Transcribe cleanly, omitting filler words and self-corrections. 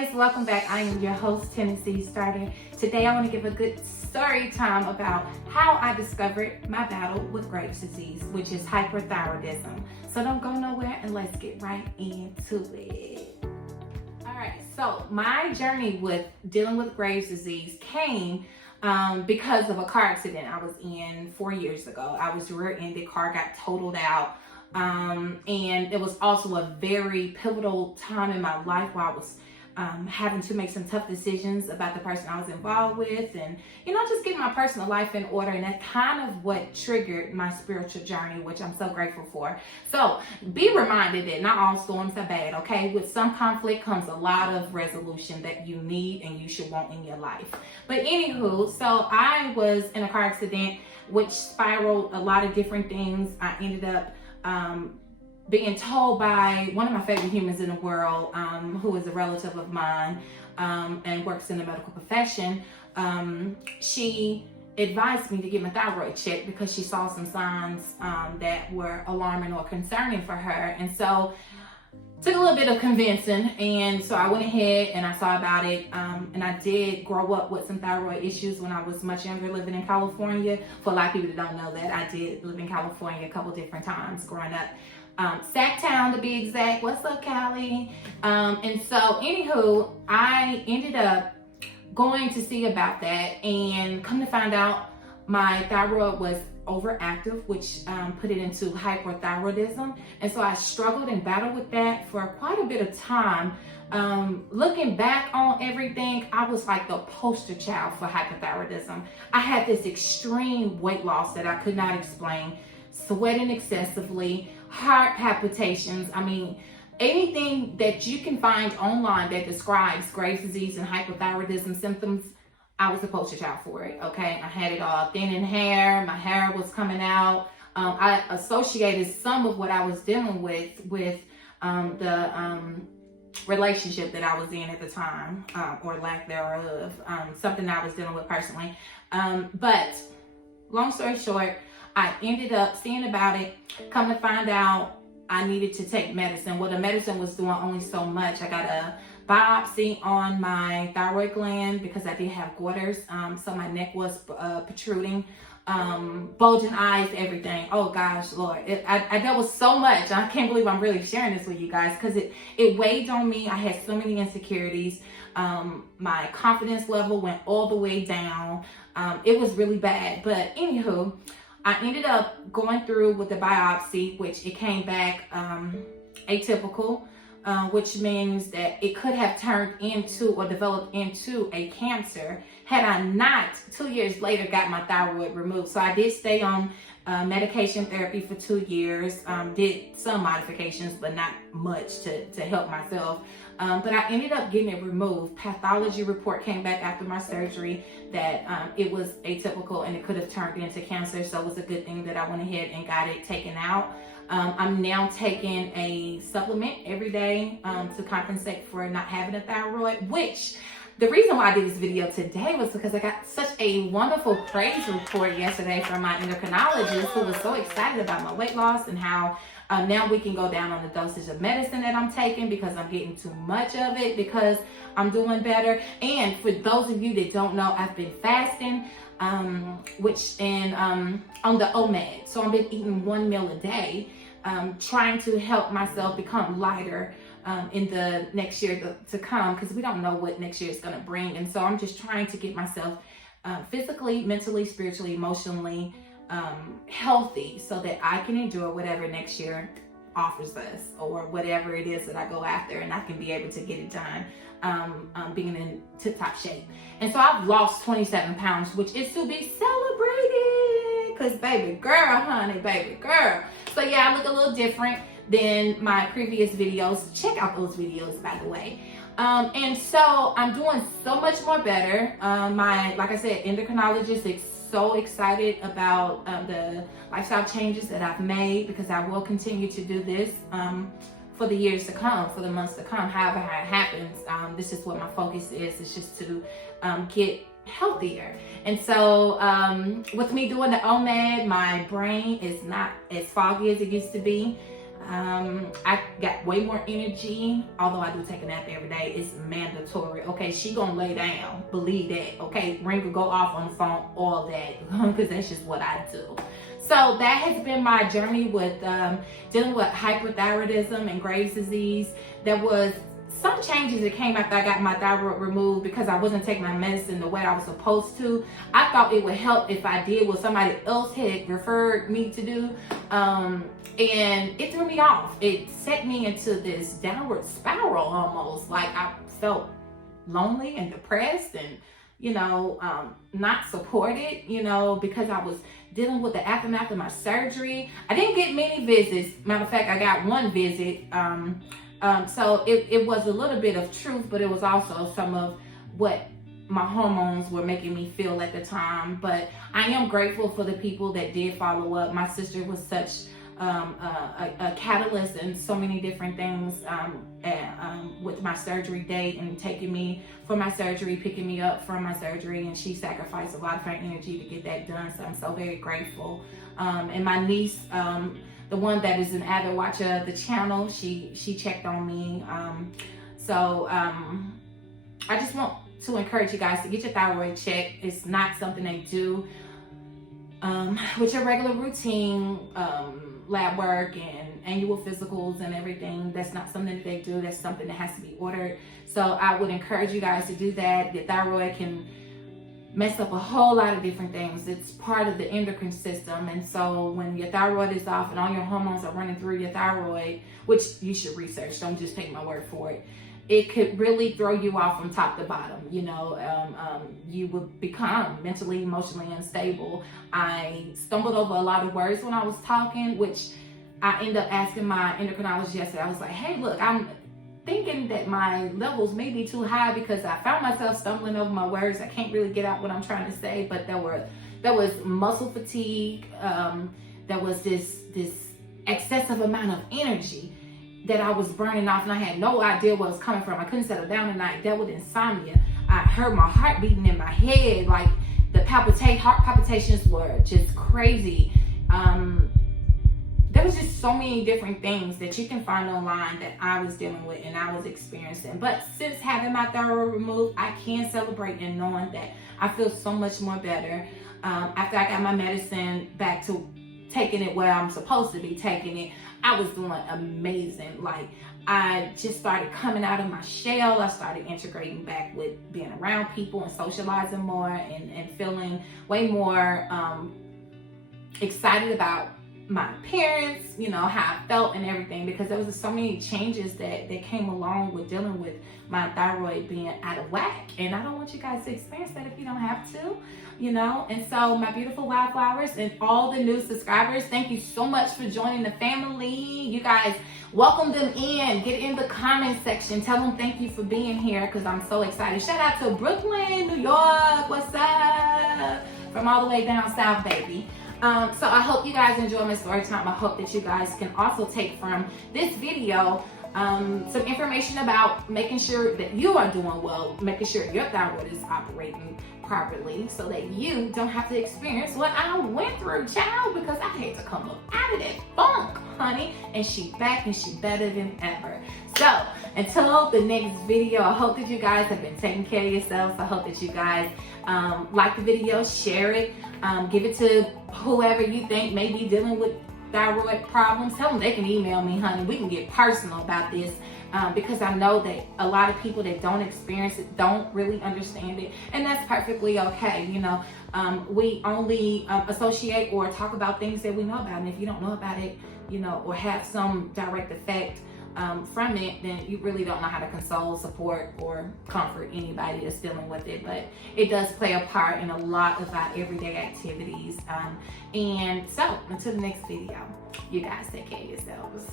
guys, welcome back. I am your host, Tennessee Starter. Today I want to give a good story time about how I discovered my battle with Graves' disease, which is hyperthyroidism. So don't go nowhere and let's get right into it. All right, so my journey with dealing with Graves' disease came because of a car accident I was in 4 years ago. I was rear-ended, car got totaled out. And it was also a very pivotal time in my life where I was having to make some tough decisions about the person I was involved with, and just getting my personal life in order. And that's kind of what triggered my spiritual journey, which I'm so grateful for. So be reminded that not all storms are bad, okay? With some conflict comes a lot of resolution that you need and you should want in your life. But anywho, so I was in a car accident which spiraled a lot of different things. I ended up being told by one of my favorite humans in the world, who is a relative of mine and works in the medical profession. She advised me to get my thyroid checked because she saw some signs that were alarming or concerning for her. And so took a little bit of convincing, and so I went ahead and I saw about it, and I did grow up with some thyroid issues when I was much younger, living in California. For a lot of people that don't know that, I did live in California a couple different times growing up. Sacktown to be exact. What's up, Cali? And so anywho, I ended up going to see about that, and come to find out my thyroid was overactive, which put it into hyperthyroidism. And so I struggled and battled with that for quite a bit of time. Looking back on everything, I was like the poster child for hyperthyroidism. I had this extreme weight loss that I could not explain, sweating excessively, heart palpitations. I mean, anything that you can find online that describes Graves' disease and hyperthyroidism symptoms, I was the poster child for it, okay? I had it all, thinning hair, my hair was coming out. I associated some of what I was dealing with the relationship that I was in at the time, or lack thereof, something I was dealing with personally. But long story short, I ended up seeing about it, come to find out I needed to take medicine. Well, the medicine was doing only so much. I got a biopsy on my thyroid gland because I did have goiters, so my neck was protruding, bulging eyes, everything. Oh gosh, Lord, I dealt with so much. I can't believe I'm really sharing this with you guys because it weighed on me. I had so many insecurities. My confidence level went all the way down. It was really bad. But anywho, I ended up going through with the biopsy, which it came back atypical. Which means that it could have turned into or developed into a cancer had I not 2 years later got my thyroid removed. So I did stay on medication therapy for 2 years, did some modifications, but not much to help myself. But I ended up getting it removed. Pathology report came back after my surgery that it was atypical and it could have turned into cancer. So it was a good thing that I went ahead and got it taken out. I'm now taking a supplement every day to compensate for not having a thyroid, which the reason why I did this video today was because I got such a wonderful praise report yesterday from my endocrinologist, who was so excited about my weight loss and how now we can go down on the dosage of medicine that I'm taking because I'm getting too much of it because I'm doing better. And for those of you that don't know, I've been fasting, on the OMAD. So I've been eating 1 meal a day, trying to help myself become lighter in the next year to come, because we don't know what next year is going to bring. And so I'm just trying to get myself physically, mentally, spiritually, emotionally healthy so that I can enjoy whatever next year offers us, or whatever it is that I go after, and I can be able to get it done, being in tip-top shape. And so I've lost 27 pounds, which is to be celebrated, because baby girl, honey, baby girl. So yeah, I look a little different than my previous videos. Check out those videos, by the way. And so I'm doing so much more better. Like I said, endocrinologist is so excited about the lifestyle changes that I've made, because I will continue to do this for the years to come, for the months to come, however it happens. This is what my focus is. It's just to get healthier. And so with me doing the OMAD, my brain is not as foggy as it used to be. I got way more energy, although I do take a nap every day. It's mandatory. Okay, she gonna lay down, believe that. Okay, ring will go off on the phone, all that, because that's just what I do. So that has been my journey with dealing with hyperthyroidism and Graves' disease. There was some changes that came after I got my thyroid removed because I wasn't taking my medicine the way I was supposed to. I thought it would help if I did what somebody else had referred me to do. And it threw me off. It set me into this downward spiral almost. Like I felt lonely and depressed and, not supported, because I was dealing with the aftermath of my surgery. I didn't get many visits. Matter of fact, I got one visit. So it was a little bit of truth, but it was also some of what my hormones were making me feel at the time. But I am grateful for the people that did follow up. My sister was such a catalyst in so many different things with my surgery date and taking me for my surgery, picking me up from my surgery, and she sacrificed a lot of her energy to get that done. So I'm so very grateful. And my niece, the one that is an avid watcher of the channel, she checked on me. I just want to encourage you guys to get your thyroid checked. It's not something they do with your regular routine lab work and annual physicals and everything. That's not something that they do. That's something that has to be ordered. So I would encourage you guys to do that. The thyroid can mess up a whole lot of different things. It's part of the endocrine system. And so when your thyroid is off and all your hormones are running through your thyroid, which you should research, don't just take my word for it, it could really throw you off from top to bottom. You would become mentally, emotionally unstable. I stumbled over a lot of words when I was talking, which I ended up asking my endocrinologist yesterday. I was like, hey, look, I'm thinking that my levels may be too high because I found myself stumbling over my words. I can't really get out what I'm trying to say, but there was muscle fatigue. There was this excessive amount of energy that I was burning off, and I had no idea where it was coming from. I couldn't settle down at night. Dealt with insomnia. I heard my heart beating in my head, like the heart palpitations were just crazy. There was just so many different things that you can find online that I was dealing with and I was experiencing. But since having my thyroid removed, I can celebrate in knowing that I feel so much more better. After I got my medicine back to taking it where I'm supposed to be taking it, I was doing amazing. Like, I just started coming out of my shell. I started integrating back with being around people and socializing more and feeling way more excited about my appearance, how I felt and everything, because there was so many changes that came along with dealing with my thyroid being out of whack. And I don't want you guys to experience that if you don't have to, And so my beautiful wildflowers and all the new subscribers, thank you so much for joining the family. You guys welcome them in. Get in the comment section. Tell them thank you for being here because I'm so excited. Shout out to Brooklyn, New York. What's up? From all the way down south, baby. So I hope you guys enjoy my story time. I hope that you guys can also take from this video some information about making sure that you are doing well, making sure your thyroid is operating properly so that you don't have to experience what I went through, child, because I had to come up out of that funk, honey, and she back and she better than ever. So until the next video, I hope that you guys have been taking care of yourselves. I hope that you guys like the video, share it, give it to whoever you think may be dealing with thyroid problems. Tell them they can email me, honey. We can get personal about this because I know that a lot of people that don't experience it don't really understand it, and that's perfectly okay. We only associate or talk about things that we know about, and if you don't know about it, or have some direct effect from it, then you really don't know how to console, support, or comfort anybody that's dealing with it. But it does play a part in a lot of our everyday activities. And so until the next video, you guys take care of yourselves.